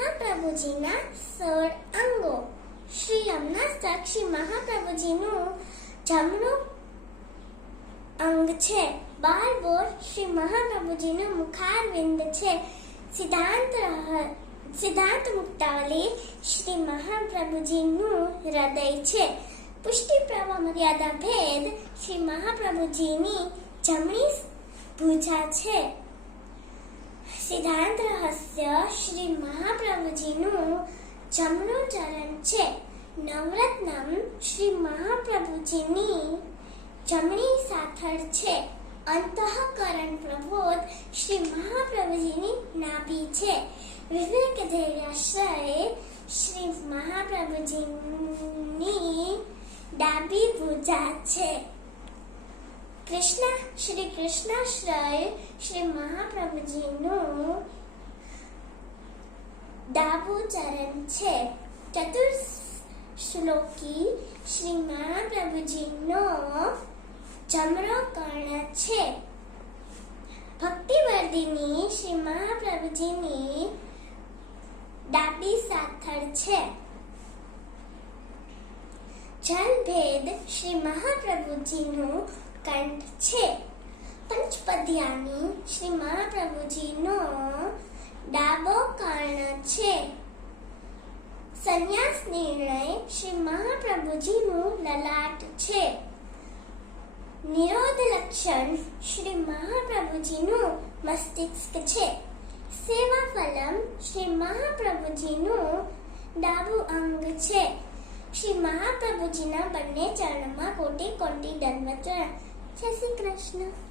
મહાપ્રભુજીના 16 અંગો. શ્રી યમુના સાક્ષી મહાપ્રભુજીનું જમણું અંગ છે. 12 બોર શ્રી મહાપ્રભુજીનું મુખારવિંદ છે. સિદ્ધાંત મુક્તાવલી શ્રી મહાપ્રભુજીનું હૃદય છે. પુષ્ટિ પ્રવાહ મર્યાદા ભેદ શ્રી મહાપ્રભુજીની જમણી ભુજા છે. સિદ્ધાંત રહસ્ય શ્રી મહાપ્રભુજીનું જમણું ચરણ છે. નવરત્નમ શ્રી મહાપ્રભુજીની જમણી સાથળ છે. અંતઃકરણ પ્રબોધ શ્રી મહાપ્રભુજીની નાભી છે. વિવેક ધૈર્યાશ્રય શ્રી મહાપ્રભુજીની ડાબી ભુજા છે. શ્રી કૃષ્ણાશ્રય શ્રી મહાપ્રભુજીનું ડાબું ચરણ છે. ચતુર્શ્લોકી શ્રી મહાપ્રભુજીનો જમણો કર્ણ છે. ભક્તિવર્ધિની શ્રી મહાપ્રભુજીની ડાબી સાથળ છે. જલભેદ શ્રી મહાપ્રભુજીનું કંઠ છે. પંચપદ્યાની શ્રી મહાપ્રભુજીનો ડાબો કર્ણ છે. સંન્યાસ નિર્ણય શ્રી મહાપ્રભુજીનું લલાટ છે. નિરોધ લક્ષણ શ્રી મહાપ્રભુજીનું મસ્તિષ્ક છે. સેવા ફલમ શ્રી મહાપ્રભુજીનું ડાબું અંગ છે. શ્રી મહાપ્રભુજીના બંને ચરણમાં કોટી કોટી દંડવત. જય શ્રી કૃષ્ણ.